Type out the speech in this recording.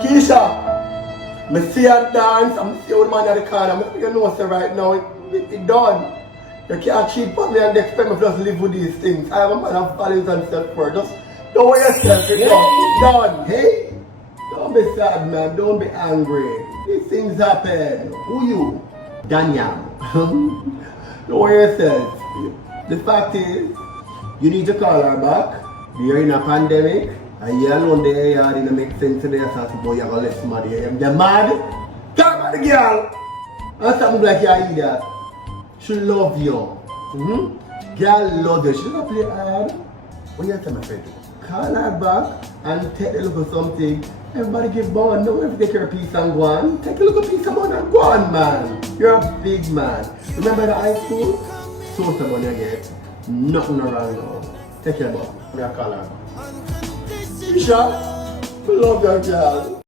Keisha, me see her dance, I'm see old man at the corner. You know, say right now, it done. You can't cheat on me and expect me to just live with these things. I have a man of values and self-worth. Just don't worry yourself, it's done. It's done. Hey? Don't be sad, man. Don't be angry. These things happen. Who you? Daniel. Don't worry yourself. The fact is, you need to call her back. You're in a pandemic. And you alone there, you didn't make sense today. So I boy, you're going to let somebody hear him. They're mad. Talk about the girl. And something like you eat that. She love you. Girl love you. She doesn't play hard. What you tell my friend? Call her back and take a look at something. Everybody give bond. Don't have to take your piece and go on. Take a look at piece of money and go on, man. You're a big man. Remember the high school? So some money you get. Nothing around now. Take care, boy. I'm going to call her. Keisha, love your girl.